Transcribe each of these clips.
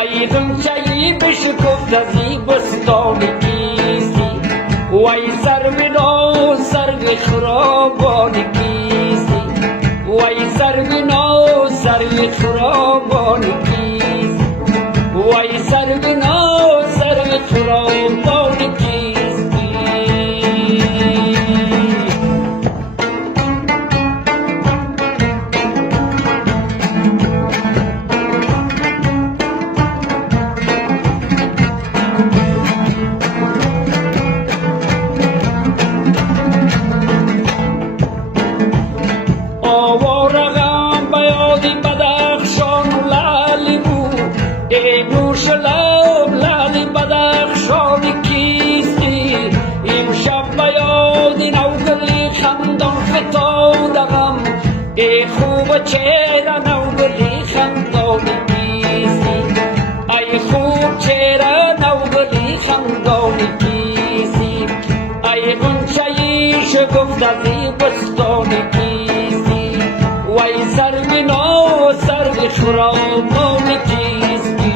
ای غنچه‌ای بشکفت از این بستان کیستی وای سرو نو سرو خرابان کیستی وای سرو نو سرو خرابان کیستی وای سرو نو سرو خرابان کیستی شلاب لعلی بدخشان کیستی امشب بیاد نوگلی خندان فتادم ای خوب چهره نوگلی خندان کیستی ای خوب چهره نوگلی خندان کیستی ای غنچه‌ای شگفت از این بستان کیستی وای سرو نو سرو خرابان کیستی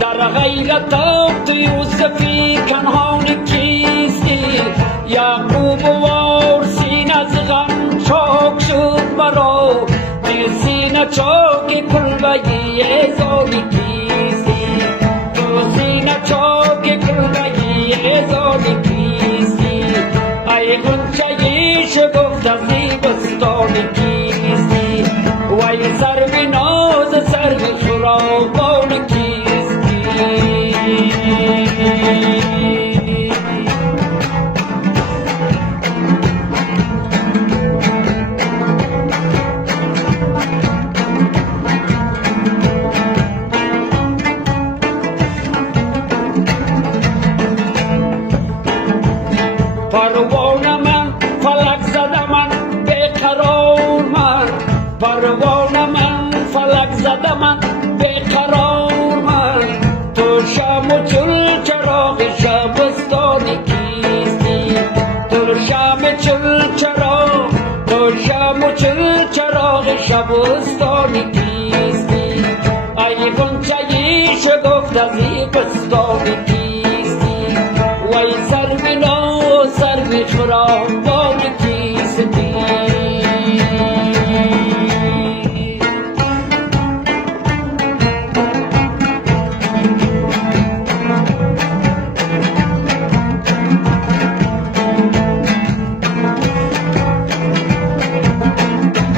در غیرت تو یوسفی کنهان کیستی یعقوب وار سینه از غم چاک شد مرا تو سینه چاک کلبگی زاری کیستی تو سینه چاک کلبگی زاری کیستی ای غنچه‌ای شگفت از این بستان کیستی وای سرو ناز سرو خرابان کیستی پروانه من فلک زده من بیقرار من پروانه من فلک زده من بیقرار من تو شم و چل چراغ شبستان کیستی تو شم چل چراغ تو شم و چل چراغ شبستان کیستی ای غنچه‌ای شگفت از این بستان کیستی وای سرو نو سرو خرابان